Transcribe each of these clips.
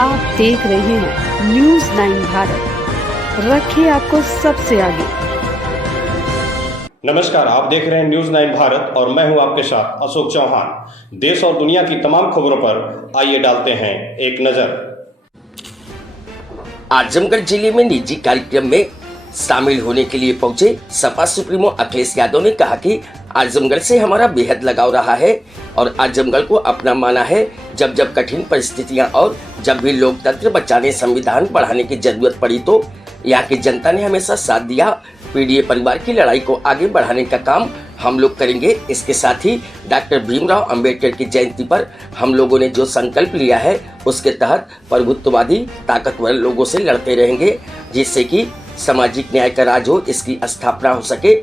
आप देख रहे हैं न्यूज़ 9 भारत, रखिए आपको सबसे आगे। नमस्कार, आप देख रहे हैं न्यूज़ 9 भारत और मैं हूं आपके साथ अशोक चौहान। देश और दुनिया की तमाम खबरों पर आइए डालते हैं एक नजर। आजमगढ़ जिले में निजी कार्यक्रम में शामिल होने के लिए पहुंचे सपा सुप्रीमो अखिलेश यादव ने कहा कि आजमगढ़ से हमारा बेहद लगाव रहा है और आजमगढ़ को अपना माना है। जब जब कठिन परिस्थितियां और जब भी लोकतंत्र बचाने, संविधान बढ़ाने की जरूरत पड़ी तो यहाँ की जनता ने हमेशा साथ दिया। पीडीए परिवार की लड़ाई को आगे बढ़ाने का काम हम लोग करेंगे। इसके साथ ही डॉक्टर भीमराव अंबेडकर की जयंती पर हम लोगों ने जो संकल्प लिया है उसके तहत प्रभुत्ववादी ताकतवर लोगों से लड़ते रहेंगे, जिससे कि सामाजिक न्याय का राज हो, इसकी स्थापना हो सके।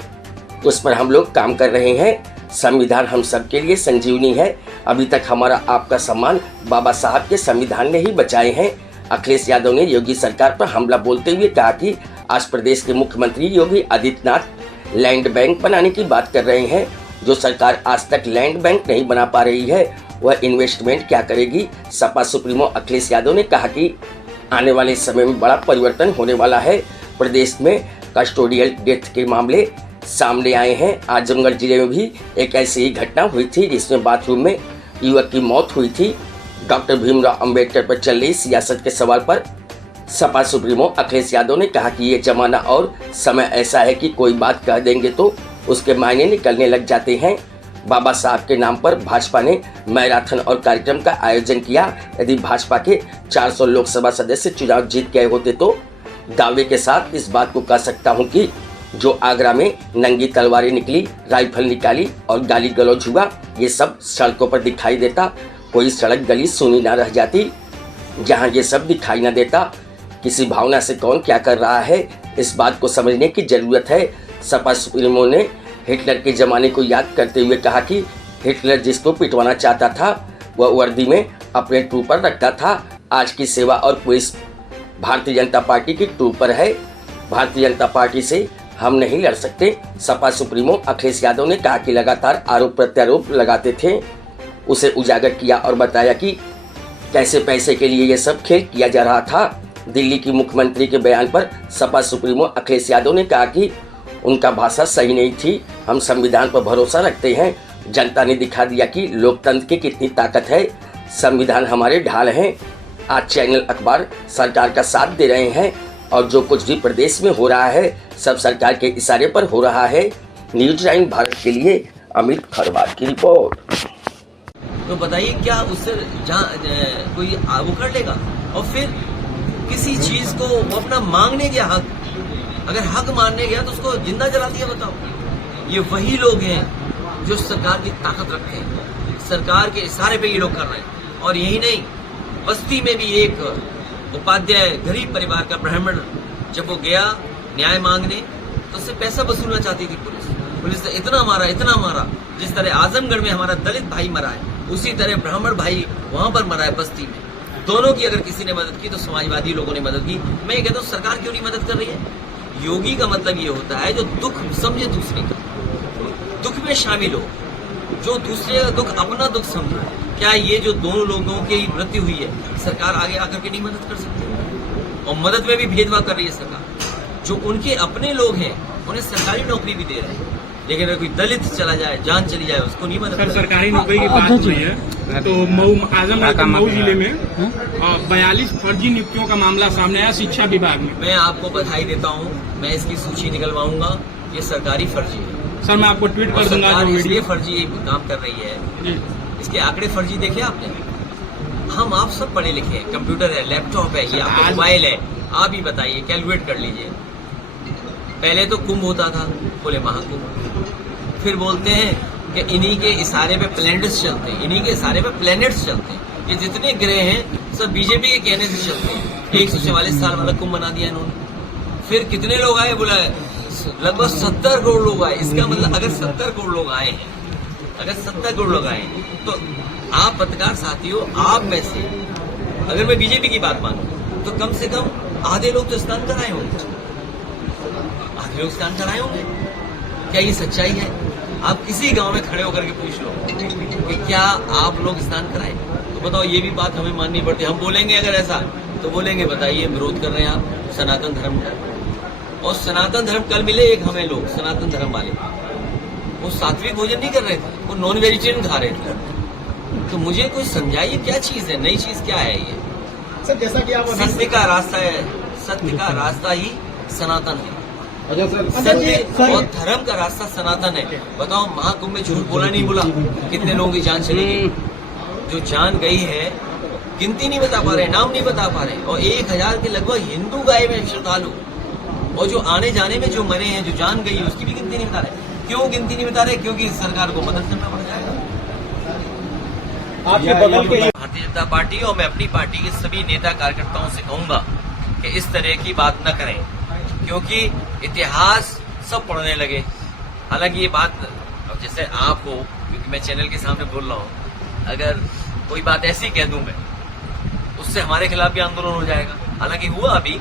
उस पर हम लोग काम कर रहे हैं। संविधान हम सबके लिए संजीवनी है। अभी तक हमारा आपका सम्मान बाबा साहब के संविधान ने ही बचाए हैं। अखिलेश यादव ने योगी सरकार पर हमला बोलते हुए कहा कि आज प्रदेश के मुख्यमंत्री योगी आदित्यनाथ लैंड बैंक बनाने की बात कर रहे हैं। जो सरकार आज तक लैंड बैंक नहीं बना पा रही है वह इन्वेस्टमेंट क्या करेगी। सपा सुप्रीमो अखिलेश यादव ने कहा कि आने वाले समय में बड़ा परिवर्तन होने वाला है। प्रदेश में कस्टोडियल डेथ के मामले सामने आए हैं। आजमगढ़ जिले में भी एक ऐसी ही घटना हुई थी जिसमें बाथरूम में युवक की मौत हुई थी। डॉक्टर भीमराव अंबेडकर पर चल रही सियासत के सवाल पर सपा सुप्रीमो अखिलेश यादव ने कहा कि ये जमाना और समय ऐसा है कि कोई बात कह देंगे तो उसके मायने निकलने लग जाते हैं। बाबा साहब के नाम पर भाजपा ने मैराथन और कार्यक्रम का आयोजन किया। यदि भाजपा के 400 लोकसभा सदस्य चुनाव जीत गए होते तो दावे के साथ इस बात को कह सकता हूं कि जो आगरा में नंगी तलवारें निकली, राइफल निकाली और गाली गलौज हुआ, ये सब सड़कों पर दिखाई देता। कोई सड़क गली सुनी ना रह जाती। जहां ये सब दिखाई ना देता, किसी भावना से कौन क्या कर रहा है, इस बात को समझने की जरूरत है। सपा सुप्रीमो ने हिटलर के जमाने को याद करते हुए कहा कि हिटलर जिसको पिटवाना चाहता था वह वर्दी में अपने ट्रूपर रखता था। आज की सेवा और पुलिस भारतीय जनता पार्टी की ट्रूपर है। भारतीय जनता पार्टी से हम नहीं लड़ सकते। सपा सुप्रीमो अखिलेश यादव ने कहा कि लगातार आरोप प्रत्यारोप लगाते थे, उसे उजागर किया और बताया कि कैसे पैसे के लिए ये सब खेल किया जा रहा था। दिल्ली की मुख्यमंत्री के बयान पर सपा सुप्रीमो अखिलेश यादव ने कहा कि उनका भाषा सही नहीं थी। हम संविधान पर भरोसा रखते हैं। जनता ने दिखा दिया कि लोकतंत्र की कितनी ताकत है। संविधान हमारे ढाल हैं। आज चैनल अखबार सरकार का साथ दे रहे हैं और जो कुछ भी प्रदेश में हो रहा है सब सरकार के इशारे पर हो रहा है। न्यूज़ 9 भारत के लिए अमित खरवार की रिपोर्ट। तो बताइए क्या उससे कोई वो कर लेगा? और फिर किसी चीज को वो अपना मांगने गया हक, अगर हक मानने गया तो उसको जिंदा जला दिया। बताओ, ये वही लोग हैं जो सरकार की ताकत रखते हैं। सरकार के इशारे पे ये लोग कर रहे हैं। और यही नहीं, बस्ती में भी एक उपाध्याय गरीब परिवार का ब्राह्मण जब वो गया न्याय मांगने तो उससे पैसा वसूलना चाहती थी पुलिस ने इतना मारा। जिस तरह आजमगढ़ में हमारा दलित भाई मरा है उसी तरह ब्राह्मण भाई वहां पर मरा है बस्ती में। दोनों की अगर किसी ने मदद की तो समाजवादी लोगों ने मदद की। मैं ये कहता हूँ सरकार क्यों नहीं मदद कर रही है? योगी का मतलब ये होता है जो दुख समझे दूसरे का, दुख में शामिल हो, जो दूसरे का दुख अपना दुख समझे। क्या ये जो दोनों लोगों की मृत्यु हुई है सरकार आगे आकर के नहीं मदद कर सकती? और मदद में भी भेदभाव कर रही है सरकार। जो उनके अपने लोग हैं उन्हें सरकारी नौकरी भी दे रहे हैं, लेकिन अगर कोई दलित चला जाए, जान चली जाए, उसको नहीं मदद। सर, सरकारी नौकरी की बात हुई है तो आजमगढ़ मऊ जिले में 42 फर्जी नियुक्तियों का मामला सामने आया शिक्षा विभाग में। मैं आपको बधाई देता हूँ, मैं इसकी सूची निकलवाऊंगा। ये सरकारी फर्जी है सर, मैं आपको ट्वीट कर दूंगा। इसलिए फर्जी काम कर रही है। इसके आंकड़े फर्जी देखे आपने? हम आप सब पढ़े लिखे हैं, कंप्यूटर है, लैपटॉप है, ये आपका मोबाइल है। आप ही बताइए, कैलकुलेट कर लीजिए। पहले तो कुंभ होता था, बोले महाकुंभ। फिर बोलते हैं कि इन्हीं के इशारे पे प्लैनेट्स चलते हैं, इन्हीं के इशारे पे प्लैनेट्स चलते हैं। ये जितने ग्रह हैं सब बीजेपी के कहने से चलते हैं। 144 साल वाला कुंभ बना दिया इन्होंने। फिर कितने लोग आए? बोला लगभग 70 करोड़ लोग आए। इसका मतलब अगर 70 करोड़ लोग आए हैं, अगर 70 करोड़ लोग आए तो आप पत्रकार साथियों, आप में से अगर मैं बीजेपी की बात मानूं तो कम से कम आधे लोग तो स्नान कराए होंगे। आधे लोग स्नान कराए होंगे। क्या ये सच्चाई है? आप किसी गांव में खड़े होकर के पूछ लो कि क्या आप लोग स्नान कराए? तो बताओ ये भी बात हमें माननी पड़ती है। हम बोलेंगे अगर ऐसा तो बोलेंगे बताइए विरोध कर रहे हैं आप सनातन धर्म का, और सनातन धर्म कल मिले एक हमें लोग सनातन धर्म वाले, वो सात्विक भोजन नहीं कर रहे थे, वो नॉन वेजिटेरियन खा रहे थे। तो मुझे कुछ समझाइए क्या चीज है, नई चीज क्या है ये? सर जैसा कि आप सत्य का रास्ता है, सत्य का रास्ता ही सनातन है। अच्छा सर, सत्य और धर्म का रास्ता सनातन है। बताओ महाकुंभ में झूठ बोला नहीं बोला, कितने लोगों की जान चली गई? जो जान गई है गिनती नहीं बता पा रहे, नाम नहीं बता पा रहे, और 1000 के लगभग हिंदू गए में श्रद्धालु, और जो आने जाने में जो मरे हैं, जो जान गई है, उसकी भी गिनती नहीं बता रहे। क्यों गिनती नहीं बता रहे? क्योंकि सरकार को मदद करना पड़ जाएगा। आपके बगल के भारतीय जनता पार्टी और मैं अपनी पार्टी के सभी नेता कार्यकर्ताओं से कहूंगा कि इस तरह की बात न करें, क्योंकि इतिहास सब पढ़ने लगे। हालांकि ये बात जैसे आप हो, क्योंकि मैं चैनल के सामने बोल रहा हूँ, अगर कोई बात ऐसी कह दूं मैं, उससे हमारे खिलाफ भी आंदोलन हो जाएगा। हालांकि हुआ अभी,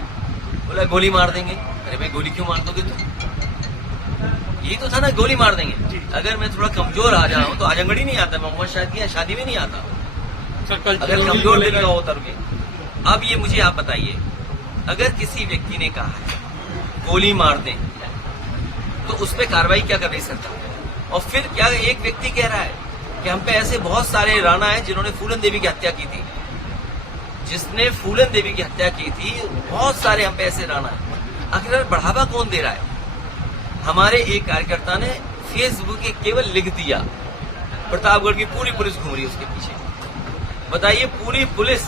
बोला गोली मार देंगे। अरे भाई गोली क्यों मार दोगे तुम? यही तो था ना, गोली मार देंगे। अगर मैं थोड़ा कमजोर आ जाऊं तो आजमगढ़ ही नहीं आता, मोहम्मद शादी में नहीं आता अगर कमजोर दिल का होता रुके। अब ये मुझे आप बताइए, अगर किसी व्यक्ति ने कहा है गोली मार दें तो उस पर कार्रवाई क्या कर रही सरकार? और फिर क्या एक व्यक्ति कह रहा है कि हम पे ऐसे बहुत सारे राणा हैं जिन्होंने फूलन देवी की हत्या की थी, जिसने फूलन देवी की हत्या की थी, बहुत सारे हम पे ऐसे राणा है। आखिर बढ़ावा कौन दे रहा है? हमारे एक कार्यकर्ता ने फेसबुक पे केवल लिख दिया प्रतापगढ़ की पूरी पुलिस घूम रही है उसके पीछे। बताइए, पूरी पुलिस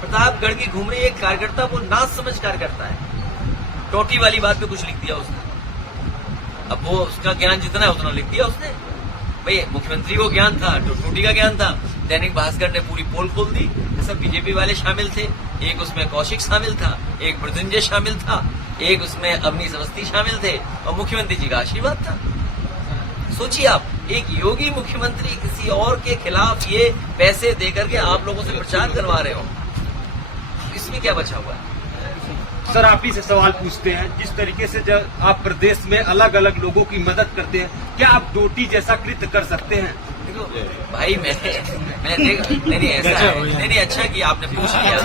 प्रतापगढ़ की घूम रही है, एक कार्यकर्ता वो ना समझ कार्यकर्ता है, टोटी वाली बात पे कुछ लिख दिया उसने। अब वो उसका ज्ञान जितना है उतना लिख दिया उसने। भाई मुख्यमंत्री को ज्ञान था, टोटी का ज्ञान था। दैनिक भास्कर ने पूरी पोल खोल दी, सब बीजेपी वाले शामिल थे, एक उसमें कौशिक शामिल था, एक मृत्युंजय शामिल था, एक उसमें अवनीश अवस्थी शामिल थे, और मुख्यमंत्री जी का आशीर्वाद था। सोचिए आप, एक योगी मुख्यमंत्री किसी और के खिलाफ ये पैसे देकर के आप लोगों से प्रचार करवा रहे हो, इसमें क्या बचा हुआ है? सर आप ही से सवाल पूछते हैं, जिस तरीके से जब आप प्रदेश में अलग अलग लोगों की मदद करते हैं, क्या आप डोटी जैसा कृत्य कर सकते हैं? देखो भाई, नहीं ऐसा है, नहीं अच्छा कि आपने पूछ लिया,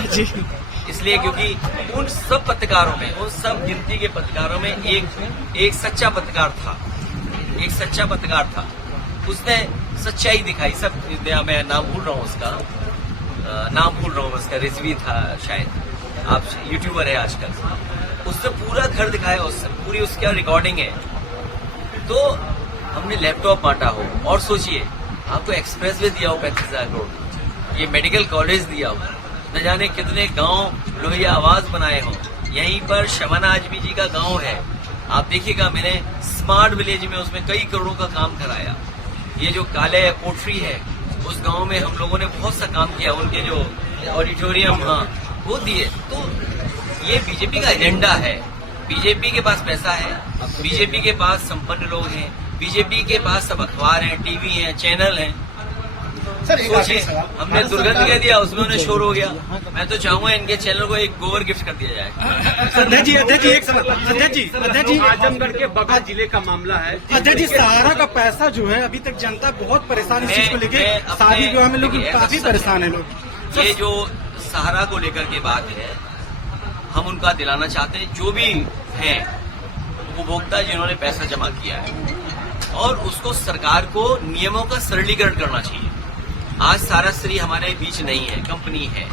इसलिए क्योंकि उन सब पत्रकारों में, उन सब गिनती के पत्रकारों में एक सच्चा पत्रकार था, एक सच्चा पत्रकार था, उसने सच्चाई दिखाई। सब मैं नाम भूल रहा हूँ उसका, रिजवी था शायद, आप यूट्यूबर है आजकल, उसने पूरा घर दिखाया, उससे पूरी उसका रिकॉर्डिंग है। तो हमने लैपटॉप बांटा हो, और सोचिए आपको एक्सप्रेस वे दिया हो 35,000 करोड़, ये मेडिकल कॉलेज दिया हो, न जाने कितने गांव लोहिया आवाज बनाए हो। यहीं पर शबाना आजमी जी का गांव है, आप देखिएगा, मैंने स्मार्ट विलेज में उसमें कई करोड़ों का काम कराया। ये जो काले कोठरी है, उस गांव में हम लोगों ने बहुत सा काम किया, उनके जो ऑडिटोरियम वो दिए। तो ये बीजेपी का एजेंडा है, बीजेपी के पास पैसा है, बीजेपी के पास संपन्न लोग हैं, बीजेपी के पास सब अखबार हैं, टीवी हैं, चैनल हैं। सोचिए, हमने दुर्गंध कह दिया, उसमें उन्हें शोर हो गया। मैं तो चाहूंगा इनके चैनल को एक गोबर गिफ्ट कर दिया जाए। अध्यक्ष जी एक सवाल। अध्यक्ष जी आजमगढ़ के बगहा जिले का मामला है। अध्यक्ष जी, सहारा का पैसा जो है, अभी तक जनता बहुत परेशान इस चीज को लेके, शादी विवाह में लोग काफी परेशान है लोग। ये जो सहारा को लेकर के बात है, हम उनका दिलाना चाहते हैं, जो भी हैं उपभोक्ता जिन्होंने पैसा जमा किया है, और उसको सरकार को नियमों का सरलीकरण करना चाहिए। आज सारा श्री हमारे बीच नहीं है, कंपनी है,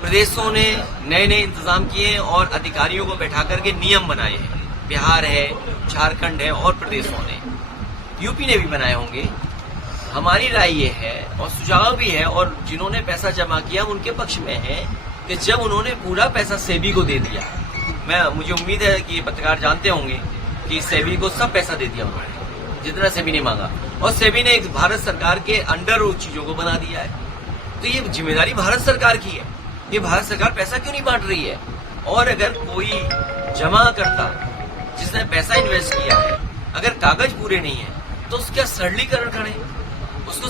प्रदेशों ने नए नए इंतजाम किए हैं और अधिकारियों को बैठा करके नियम बनाए हैं। बिहार है, झारखंड है, और प्रदेशों ने, यूपी ने भी बनाए होंगे। हमारी राय ये है और सुझाव भी है, और जिन्होंने पैसा जमा किया उनके पक्ष में है कि जब उन्होंने पूरा पैसा सेबी को दे दिया, मुझे उम्मीद है कि ये पत्रकार जानते होंगे कि सेबी को सब पैसा दे दिया उन्होंने, जितना सेबी ने मांगा, और सेबी ने एक भारत सरकार के अंडर उन चीजों को बना दिया है। तो ये जिम्मेदारी भारत सरकार की है, ये भारत सरकार पैसा क्यों नहीं बांट रही है? और अगर कोई जमा करता जिसने पैसा इन्वेस्ट किया है, अगर कागज पूरे नहीं है तो उसका सरलीकरण करें, उसको।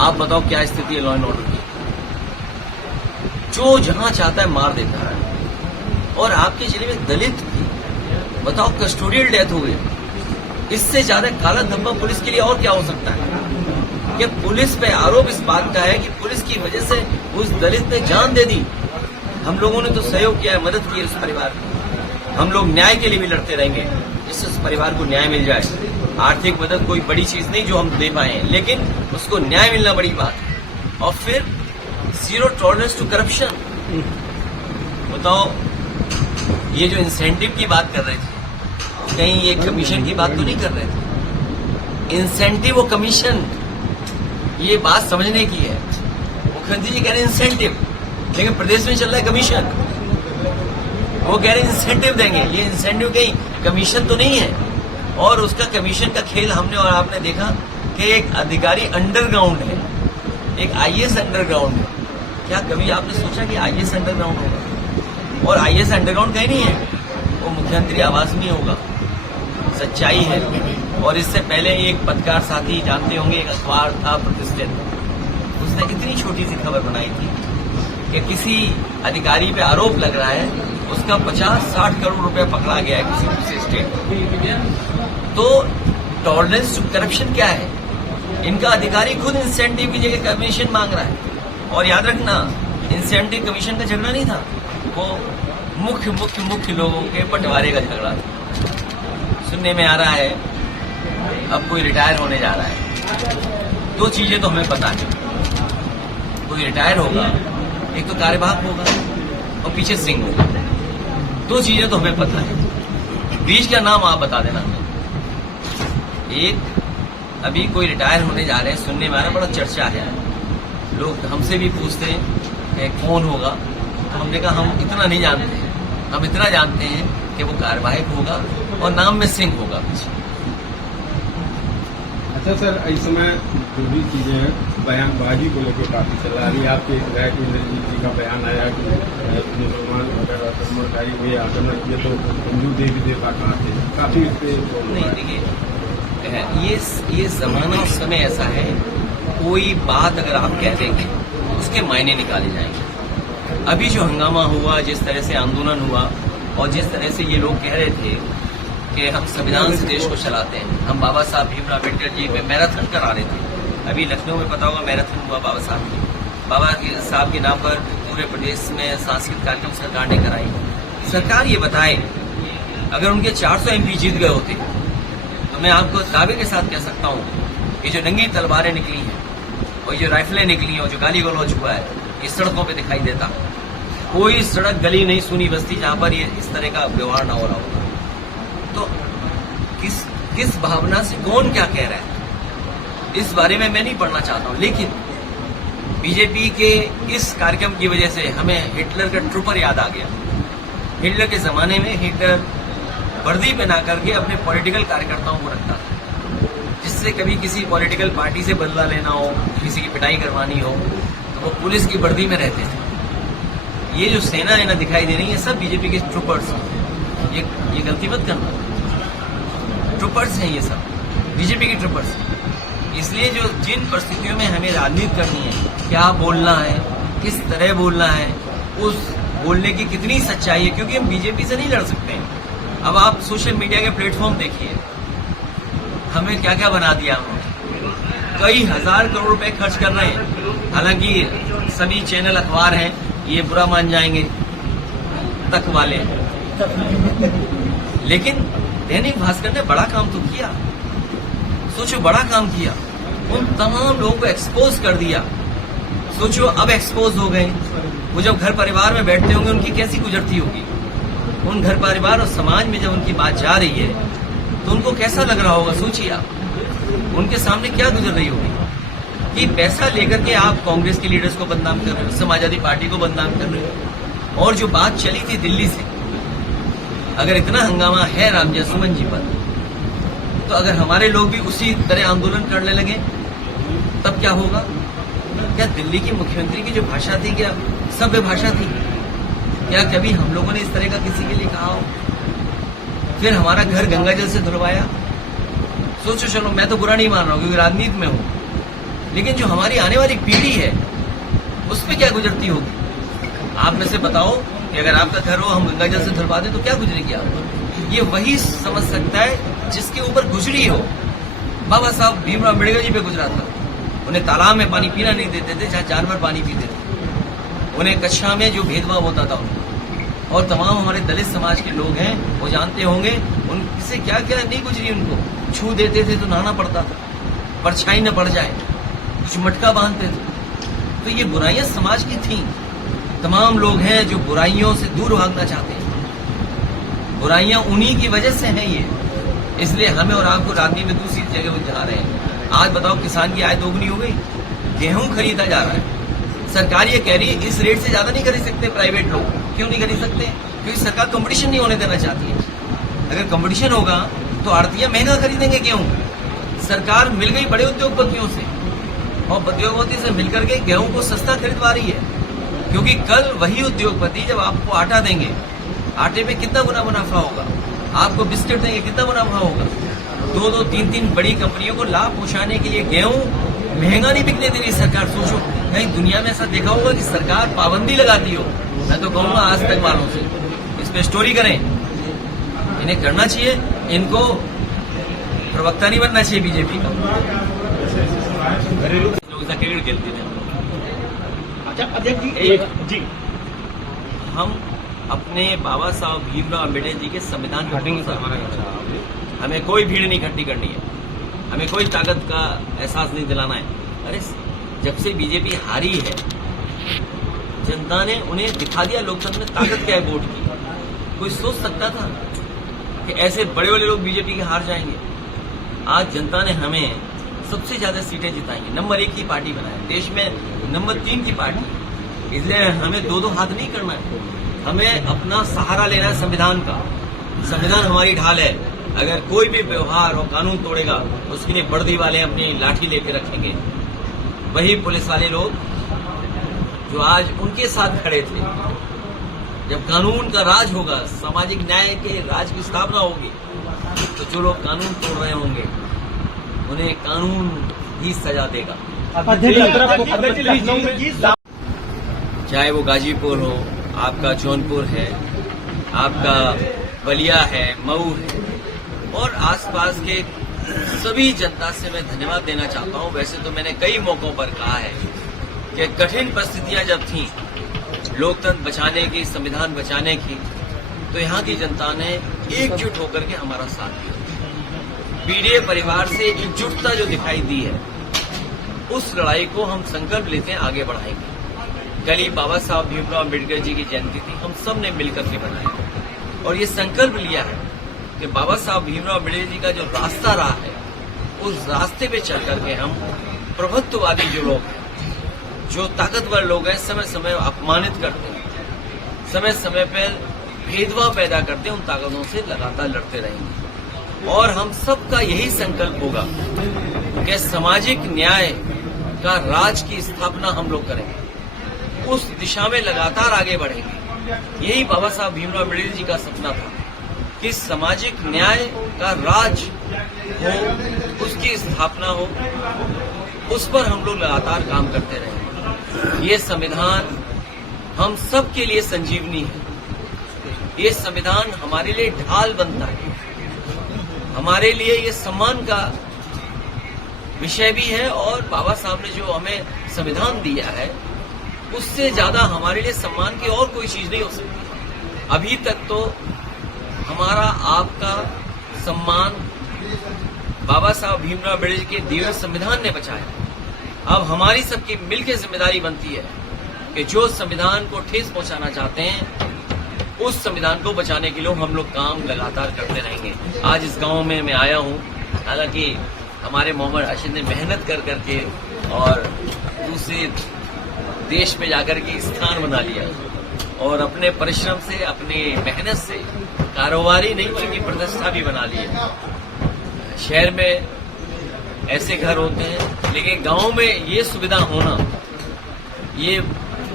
आप बताओ क्या स्थिति है लॉ एंड ऑर्डर की? जो जहां चाहता है मार देता है, और आपके जिले में दलित की बताओ कस्टोडियल डेथ हो गई, इससे ज्यादा काला धब्बा पुलिस के लिए और क्या हो सकता है? कि पुलिस पे आरोप इस बात का है कि पुलिस की वजह से उस दलित ने जान दे दी। हम लोगों ने तो सहयोग किया है, मदद की है उस परिवार की। हम लोग न्याय के लिए भी लड़ते रहेंगे जिससे उस परिवार को न्याय मिल जाए। आर्थिक मदद कोई बड़ी चीज नहीं जो हम दे पाए, लेकिन उसको न्याय मिलना बड़ी बात है। और फिर जीरो टॉलरेंस टू करप्शन। बताओ, ये जो इंसेंटिव की बात कर रहे थे, कहीं ये कमीशन की बात तो नहीं कर रहे थे। इंसेंटिव और कमीशन, ये बात समझने की है। मुख्यमंत्री जी कह रहे हैं इंसेंटिव, लेकिन प्रदेश में चल रहा है कमीशन। वो कह रहे हैं इंसेंटिव देंगे, ये इंसेंटिव कहीं कमीशन तो नहीं है। और उसका कमीशन का खेल हमने और आपने देखा कि एक अधिकारी अंडरग्राउंड है, एक आईएएस अंडरग्राउंड है। क्या कभी आपने सोचा कि आईएएस अंडरग्राउंड होगा? और आईएएस अंडरग्राउंड कहीं नहीं है, वो मुख्यमंत्री आवास में होगा। सच्चाई है। और इससे पहले एक पत्रकार साथी जानते होंगे, एक अखबार था प्रतिष्ठित, उसने कितनी छोटी सी खबर बनाई थी कि किसी अधिकारी पे आरोप लग रहा है, उसका 50-60 करोड़ रुपए पकड़ा गया है किसी दूसरे स्टेट। तो टॉलरेंस टू करप्शन क्या है? इनका अधिकारी खुद इंसेंटिव की जगह कमीशन मांग रहा है। और याद रखना, इंसेंटिव कमीशन का झगड़ा नहीं था, वो मुख्य लोगों के बंटवारे का झगड़ा था। सुनने में आ रहा है अब कोई रिटायर होने जा रहा है। दो चीजें तो हमें पता है, कोई रिटायर होगा, एक तो कार्यवाहक होगा और पीछे सिंह होगा। दो चीजें तो हमें पता है, बीच का नाम आप बता देना हमें। एक, अभी कोई रिटायर होने जा रहे हैं, सुनने में आ रहा, बड़ा चर्चा है, लोग हमसे भी पूछते हैं कौन होगा, तो हमने कहा हम इतना नहीं जानते हैं, हम इतना जानते हैं कि वो कार्यवाहक होगा और नाम में सिंह होगा। अच्छा सर, इस समय जो भी चीजें हैं, बयानबाजी को लेकर काफी चल रहा है। आपके गायक इंद्रजीत जी का बयान आया कि मुसलमान अगर आक्रमणकारी हुए, आक्रमण किए तो हिंदू देवी देवता कहाँ थे, काफी इस पे नहीं। देखिए, ये जमाना और समय ऐसा है, कोई बात अगर आप कह देंगे उसके मायने निकाले जाएंगे। अभी जो हंगामा हुआ, जिस तरह से आंदोलन हुआ और जिस तरह से ये लोग कह रहे थे कि हम संविधान से देश को चलाते हैं, हम बाबा साहब भीमराव अम्बेडकर जी पे मैराथन करा रहे थे। अभी लखनऊ में पता होगा मैराथन हुआ बाबा साहब के नाम पर पूरे प्रदेश में सांस्कृतिक कार्यक्रम सरकार ने कराई। सरकार ये बताए, अगर उनके 400 एमपी जीत गए होते तो मैं आपको दावे के साथ कह सकता हूँ, ये जो नंगी तलवारें निकली हैं और ये राइफलें निकली हैं और जो गाली गलौज हुआ है, ये सड़कों पे दिखाई देता। कोई सड़क गली नहीं सुनी बस्ती जहां पर ये इस तरह का व्यवहार ना हो रहा होगा। तो किस भावना से कौन क्या कह रहा है, इस बारे में मैं नहीं पढ़ना चाहता हूं। लेकिन बीजेपी के इस कार्यक्रम की वजह से हमें हिटलर का ट्रूपर याद आ गया। हिटलर के जमाने में हिटलर वर्दी पहना करके अपने पॉलिटिकल कार्यकर्ताओं को रखता था, जिससे कभी किसी पॉलिटिकल पार्टी से बदला लेना हो, किसी की पिटाई करवानी हो, तो वो पुलिस की वर्दी में रहते थे। ये जो सेना है ना दिखाई दे रही है, सब बीजेपी के ट्रूपर्स हैं। ये गलती मत करना, ट्रूपर्स हैं ये सब, बीजेपी के ट्रूपर्स। इसलिए जो जिन परिस्थितियों में हमें राजनीति करनी है, क्या बोलना है, किस तरह बोलना है, उस बोलने की कितनी सच्चाई है, क्योंकि हम बीजेपी से नहीं लड़ सकते हैं। अब आप सोशल मीडिया के प्लेटफॉर्म देखिए, हमें क्या क्या बना दिया उन्होंने। कई हजार करोड़ रुपए खर्च कर रहे हैं, हालांकि सभी चैनल अखबार हैं, ये बुरा मान जाएंगे तक वाले, लेकिन दैनिक भास्कर ने बड़ा काम तो किया। सोचो, बड़ा काम किया, उन तमाम लोगों को एक्सपोज कर दिया। सोचो, अब एक्सपोज हो गए, वो जब घर परिवार में बैठते होंगे उनकी कैसी गुजरती होगी। उन घर परिवार और समाज में जब उनकी बात जा रही है तो उनको कैसा लग रहा होगा, सोचिए आप, उनके सामने क्या गुजर रही होगी कि पैसा लेकर के आप कांग्रेस के लीडर्स को बदनाम कर रहे हो, समाजवादी पार्टी को बदनाम कर रहे हो। और जो बात चली थी दिल्ली से, अगर इतना हंगामा है राम जयसुमन जी पर, तो अगर हमारे लोग भी उसी तरह आंदोलन करने लगे तब क्या होगा? क्या दिल्ली की मुख्यमंत्री की जो भाषा थी, क्या सभ्य भाषा थी? क्या कभी हम लोगों ने इस तरह का किसी के लिए कहा हो? फिर हमारा घर गंगा जल से धुलवाया। सोचो, चलो मैं तो बुरा नहीं मान रहा हूं क्योंकि राजनीति में हूं, लेकिन जो हमारी आने वाली पीढ़ी है उस पर क्या गुजरती होगी? आप में से बताओ कि अगर आपका घर हो, हम गंगा जल से धुलवा दें तो क्या गुजरेगी आप? ये वही समझ सकता है जिसके ऊपर गुजरी हो। बाबा साहब भीमराव अम्बेडकर जी पे गुजरा था, उन्हें तालाब में पानी पीना नहीं देते थे जहाँ जानवर पानी पीते थे। उन्हें कक्षा में जो भेदभाव होता था उनको, और तमाम हमारे दलित समाज के लोग हैं वो जानते होंगे उनसे क्या क्या नहीं गुजरी। उनको छू देते थे तो नहाना पड़ता था, परछाई न पड़ जाए, कुछ मटका बांधते थे। तो ये बुराइयां समाज की थी। तमाम लोग हैं जो बुराइयों से दूर भागना चाहते हैं। बुराइयां उन्हीं की वजह से हैं ये, इसलिए हमें और आपको राजनीति में दूसरी जगह जा रहे हैं। आज बताओ, किसान की आय दोगुनी हो गई, गेहूं खरीदा जा रहा है। सरकार ये कह रही है इस रेट से ज्यादा नहीं खरीद सकते प्राइवेट लोग। क्यों नहीं खरीद सकते? क्योंकि सरकार कंपटीशन नहीं होने देना चाहती है। अगर कंपटीशन होगा तो आड़तियां महंगा खरीदेंगे गेहूं। सरकार मिल गई बड़े उद्योगपतियों से, और उद्योगपति से मिलकर के गेहूं को सस्ता खरीदवा रही है, क्योंकि कल वही उद्योगपति जब आपको आटा देंगे, आटे में कितना गुना मुनाफा होगा, आपको बिस्किट देंगे कितना मुनाफा होगा। 2-2, 3-3 बड़ी कंपनियों को लाभ पहुंचाने के लिए गेहूं महंगा नहीं बिकने दे रही सरकार। सोचो, कहीं दुनिया में ऐसा देखा होगा कि सरकार पाबंदी लगाती हो? मैं तो कहूंगा आज तक वालों से इस पे स्टोरी करें। इन्हें करना चाहिए, इनको प्रवक्ता नहीं बनना चाहिए बीजेपी का। लोग ऐसा क्रिकेट खेलते थे। अच्छा अध्यक्ष जी, हम अपने बाबा साहब भीमराव अम्बेडकर जी के संविधान हमें कोई भीड़ नहीं इकट्ठी करनी है, हमें कोई ताकत का एहसास नहीं दिलाना है। अरे जब से बीजेपी हारी है, जनता ने उन्हें दिखा दिया लोकतंत्र में ताकत क्या है वोट की। कोई सोच सकता था कि ऐसे बड़े बड़े लोग बीजेपी के हार जाएंगे? आज जनता ने हमें सबसे ज्यादा सीटें जिताई, नंबर 1 की पार्टी बनाया, देश में नंबर 3 की पार्टी। इसलिए हमें 2-2 हाथ नहीं करना है, हमें अपना सहारा लेना है संविधान का। संविधान हमारी ढाल है। अगर कोई भी व्यवहार और कानून तोड़ेगा उसके लिए वर्दी वाले अपनी लाठी लेकर रखेंगे। वही पुलिस वाले लोग जो आज उनके साथ खड़े थे, जब कानून का राज होगा, सामाजिक न्याय के राज की स्थापना होगी, तो जो लोग कानून तोड़ रहे होंगे उन्हें कानून ही सजा देगा। चाहे वो गाजीपुर हो, आपका जौनपुर है, आपका बलिया है, मऊ है, और आसपास के सभी जनता से मैं धन्यवाद देना चाहता हूं। वैसे तो मैंने कई मौकों पर कहा है कि कठिन परिस्थितियां जब थीं लोकतंत्र बचाने की, संविधान बचाने की, तो यहाँ की जनता ने एकजुट होकर के हमारा साथ दिया। पीडीए परिवार से एकजुटता जो दिखाई दी है, उस लड़ाई को हम संकल्प लेते हैं आगे बढ़ाएंगे। कल ही बाबा साहब भीमराव अम्बेडकर जी की जयंती थी, हम सब ने मिलकर के बनाया और ये संकल्प लिया है कि बाबा साहब भीमराव अम्बेडकर जी का जो रास्ता रहा है, उस रास्ते पे चल करके हम प्रभुत्ववादी जो लोग हैं, जो ताकतवर लोग हैं, समय समय अपमानित करते हैं, समय समय पर भेदभाव पैदा करते हैं, उन ताकतों से लगातार लड़ते रहेंगे। और हम सबका यही संकल्प होगा कि सामाजिक न्याय का राज की स्थापना हम लोग करेंगे, उस दिशा में लगातार आगे बढ़ेंगे। यही बाबा साहब भीमराव अम्बेडकर जी का सपना था कि सामाजिक न्याय का राज हो, उसकी स्थापना हो, उस पर हम लोग लगातार काम करते रहेंगे। ये संविधान हम सब के लिए संजीवनी है। ये संविधान हमारे लिए ढाल बनता है, हमारे लिए ये सम्मान का विषय भी है। और बाबा साहब ने जो हमें संविधान दिया है, उससे ज्यादा हमारे लिए सम्मान की और कोई चीज नहीं हो सकती। अभी तक तो हमारा आपका सम्मान बाबा साहब भीमराव अम्बेडकर के दिए हुए संविधान ने बचाया। अब हमारी सबकी मिलकर जिम्मेदारी बनती है कि जो संविधान को ठेस पहुंचाना चाहते हैं, उस संविधान को बचाने के लिए हम लोग काम लगातार करते रहेंगे। आज इस गांव में मैं आया हूं, हालांकि हमारे मोहम्मद राशिद ने मेहनत कर करके और दूसरे देश में जाकर के स्थान बना लिया और अपने परिश्रम से, अपनी मेहनत से कारोबारी नहीं बल्कि प्रतिष्ठा भी बना ली है। शहर में ऐसे घर होते हैं, लेकिन गांव में ये सुविधा होना, ये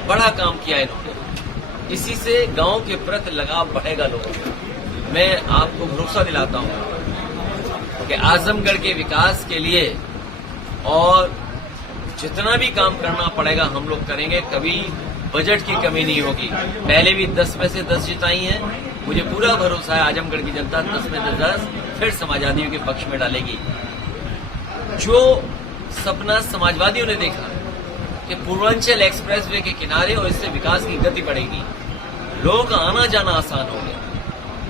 बड़ा काम किया इन्होंने। इसी से गांव के प्रति लगाव बढ़ेगा लोगों का। मैं आपको भरोसा दिलाता हूं कि आजमगढ़ के विकास के लिए और जितना भी काम करना पड़ेगा हम लोग करेंगे। कभी बजट की कमी नहीं होगी। पहले भी 10 में से 10 जिताई हैं, मुझे पूरा भरोसा है आजमगढ़ की जनता 10 में से 10 फिर समाजवादियों के पक्ष में डालेगी। जो सपना समाजवादियों ने देखा कि पूर्वांचल एक्सप्रेसवे के किनारे और इससे विकास की गति बढ़ेगी, लोगों का आना जाना आसान हो गया,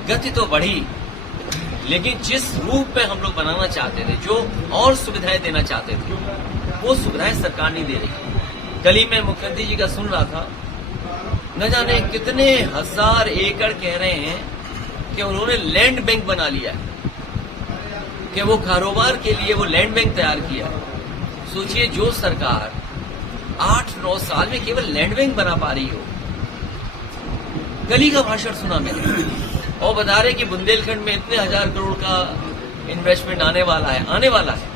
गति तो बढ़ी, लेकिन जिस रूप में हम लोग बनाना चाहते थे, जो और सुविधाएं देना चाहते थे, वो सुविधाएं सरकार नहीं दे रही। कल ही मैं मुख्यमंत्री जी का सुन रहा था, न जाने कितने हजार एकड़ कह रहे हैं कि उन्होंने लैंड बैंक बना लिया है, कि वो कारोबार के लिए वो लैंड बैंक तैयार किया। सोचिए, जो सरकार 8-9 साल में केवल लैंड बैंक बना पा रही हो। कल ही का भाषण सुना मैंने, और बता रहे कि बुंदेलखंड में इतने 1000 करोड़ का इन्वेस्टमेंट आने वाला है।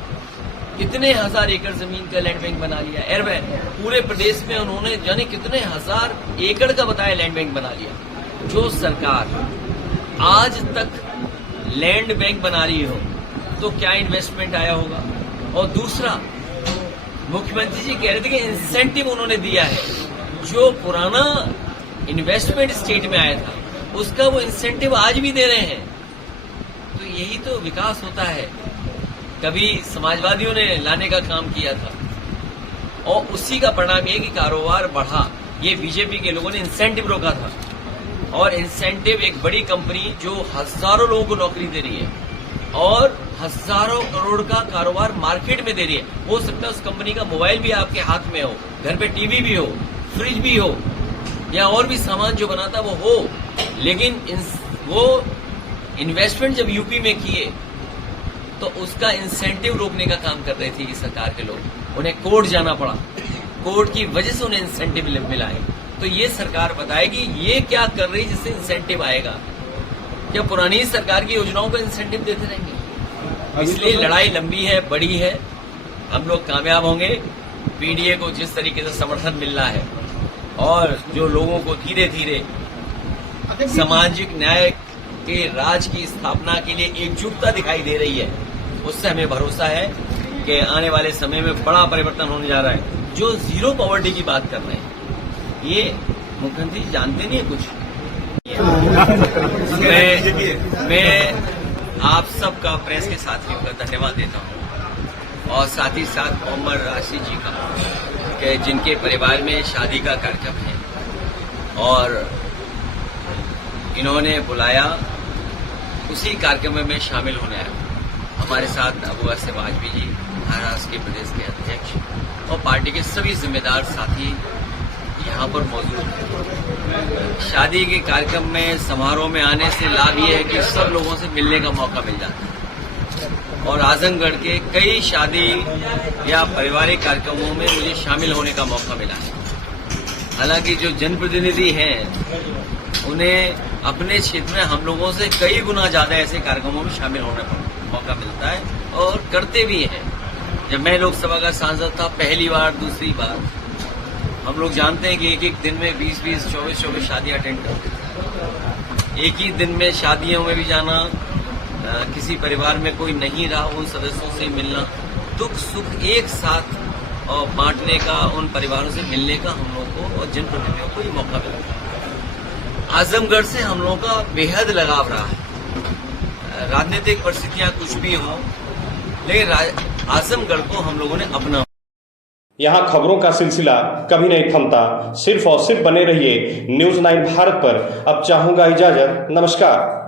कितने हजार एकड़ जमीन का लैंड बैंक बना लिया। एयरबैन पूरे प्रदेश में उन्होंने जाने कितने हजार एकड़ का बताया लैंड बैंक बना लिया। जो सरकार आज तक लैंड बैंक बना रही हो तो क्या इन्वेस्टमेंट आया होगा। और दूसरा, मुख्यमंत्री जी कह रहे थे कि इंसेंटिव उन्होंने दिया है, जो पुराना इन्वेस्टमेंट स्टेट में आया था उसका वो इंसेंटिव आज भी दे रहे हैं। तो यही तो विकास होता है। कभी समाजवादियों ने लाने का काम किया था और उसी का परिणाम ये कि कारोबार बढ़ा। ये बीजेपी के लोगों ने इंसेंटिव रोका था, और इंसेंटिव एक बड़ी कंपनी जो हजारों लोगों को नौकरी दे रही है और हजारों करोड़ का कारोबार मार्केट में दे रही है। हो सकता है उस कंपनी का मोबाइल भी आपके हाथ में हो, घर पे टीवी भी हो, फ्रिज भी हो, या और भी सामान जो बनाता वो हो, लेकिन वो इन्वेस्टमेंट जब यूपी में किए तो उसका इंसेंटिव रोकने का काम कर रहे थे ये सरकार के लोग। उन्हें कोर्ट जाना पड़ा, कोर्ट की वजह से उन्हें इंसेंटिव मिला है। तो ये सरकार बताएगी ये क्या कर रही जिससे इंसेंटिव आएगा। क्या पुरानी सरकार की योजनाओं को इंसेंटिव देते रहेंगे? इसलिए लड़ाई लंबी है, बड़ी है। हम लोग कामयाब होंगे। पीडीए को जिस तरीके से समर्थन मिल रहा है और जो लोगों को धीरे धीरे सामाजिक न्याय के राज की स्थापना के लिए एकजुटता दिखाई दे रही है, उससे हमें भरोसा है कि आने वाले समय में बड़ा परिवर्तन होने जा रहा है। जो जीरो पॉवर्टी की बात कर रहे हैं, ये मुख्यमंत्री जानते नहीं है कुछ। मैं आप सबका, प्रेस के साथियों का धन्यवाद देता हूं, और साथ ही साथ मोहम्मद राशिद जी का, कि जिनके परिवार में शादी का कार्यक्रम है और इन्होंने बुलाया, उसी कार्यक्रम में मैं शामिल होने आया। हमारे साथ अबू आसिफ आजमी जी, महाराष्ट्र के प्रदेश के अध्यक्ष, और पार्टी के सभी जिम्मेदार साथी यहाँ पर मौजूद हैं। शादी के कार्यक्रम में, समारोह में आने से लाभ ये है कि सब लोगों से मिलने का मौका मिल जाता है, और आजमगढ़ के कई शादी या पारिवारिक कार्यक्रमों में मुझे शामिल होने का मौका मिला है। हालांकि जो जनप्रतिनिधि हैं उन्हें अपने क्षेत्र में हम लोगों से कई गुना ज्यादा ऐसे कार्यक्रमों में शामिल होने का मौका मिलता है, और करते भी हैं। जब मैं लोकसभा का सांसद था पहली बार, दूसरी बार, हम लोग जानते हैं कि एक दिन में 20-20, 24-24 शादियां अटेंड करते थे। एक ही दिन में शादियों में भी जाना, किसी परिवार में कोई नहीं रहा उन सदस्यों से मिलना, दुख सुख एक साथ और बांटने का, उन परिवारों से मिलने का हम लोग को और जनप्रतिनिधियों को ये मौका मिला। आजमगढ़ से हम लोगों का बेहद लगाव रहा है। राजनीतिक परिस्थितियां कुछ भी हो, लेकिन आजमगढ़ को हम लोगों ने अपना। यहाँ खबरों का सिलसिला कभी नहीं थमता। सिर्फ और सिर्फ बने रहिए न्यूज़ 9 भारत पर। अब चाहूंगा इजाजत। नमस्कार।